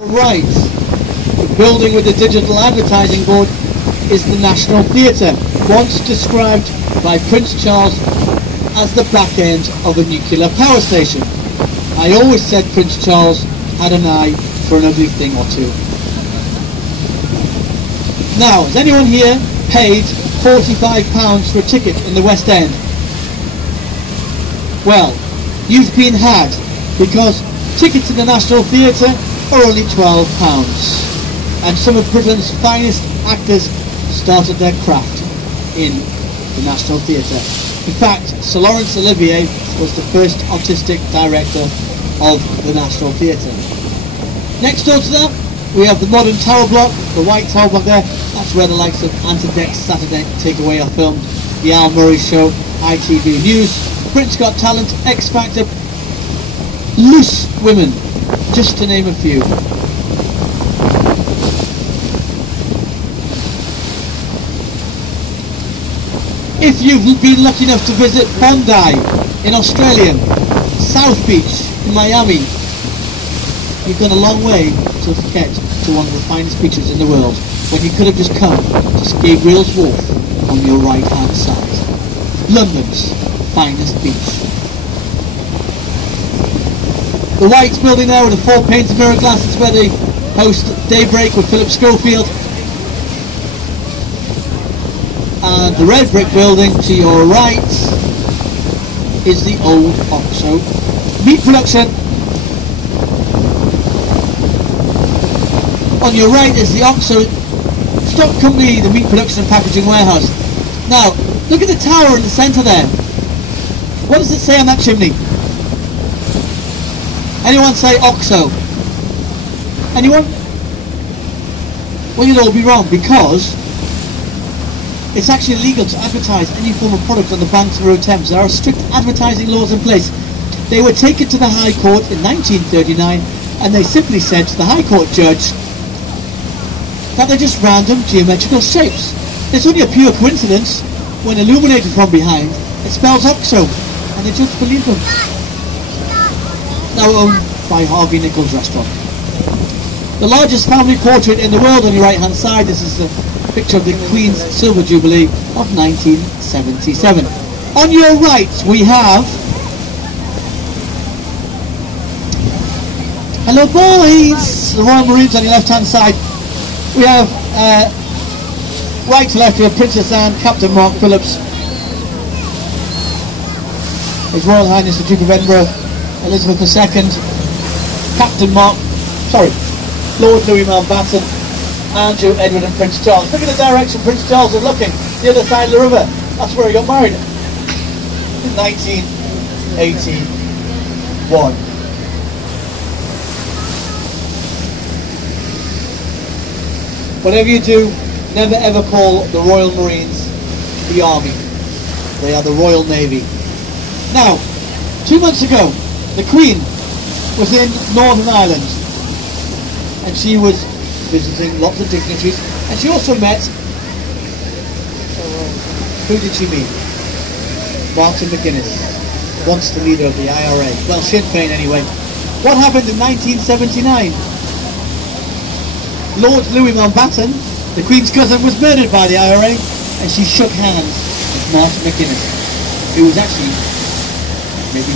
Right, the building with the digital advertising board is the National Theatre, once described by Prince Charles as the back end of a nuclear power station. I always said Prince Charles had an eye for an ugly thing or two. Now, has anyone here paid £45 for a ticket in the West End? Well, you've been had, because tickets in the National Theatre are only £12, and some of Britain's finest actors started their craft in the National Theatre. In fact, Sir Laurence Olivier was the first artistic director of the National Theatre. Next door to that, we have the modern tower block, the white tower block there. That's where the likes of Antidex Saturday Takeaway are filmed, the Al Murray Show, ITV News, Britain's Got Talent, X Factor, Loose Women, just to name a few. If you've been lucky enough to visit Bondi in Australia, South Beach in Miami, you've gone a long way to get to one of the finest beaches in the world, when you could have just come to Gabriel's Wharf on your right hand side. London's finest beach. The white building there with the 4 painted mirror glasses where they host Daybreak with Philip Schofield. And the red brick building to your right is the old OXO meat production. On your right is the OXO stock company, the meat production and packaging warehouse. Now, look at the tower in the centre there. What does it say on that chimney? Anyone say OXO? Anyone? Well, you'd all be wrong, because it's actually illegal to advertise any form of product on the banks of the Road Thames. There are strict advertising laws in place. They were taken to the High Court in 1939, and they simply said to the High Court judge that they're just random geometrical shapes. It's only a pure coincidence when illuminated from behind it spells OXO, and they just believe them. Now owned by Harvey Nichols Restaurant. The largest family portrait in the world on your right hand side. This is a picture of the Queen's Silver Jubilee of 1977. On your right we have, hello boys, the Royal Marines on your left hand side. We have right to left, we have Princess Anne, Captain Mark Phillips, His Royal Highness the Duke of Edinburgh, Elizabeth II, Lord Louis Mountbatten, Andrew, Edward and Prince Charles. Look at the direction Prince Charles is looking, the other side of the river. That's where he got married in 1981. Whatever you do, never ever call the Royal Marines the Army. They are the Royal Navy. Now, 2 months ago, the Queen was in Northern Ireland, and she was visiting lots of dignitaries, and she also met, who did she meet? Martin McGuinness, once the leader of the IRA, well, Sinn Féin anyway. What happened in 1979? Lord Louis Mountbatten, the Queen's cousin, was murdered by the IRA, and she shook hands with Martin McGuinness, who was actually maybe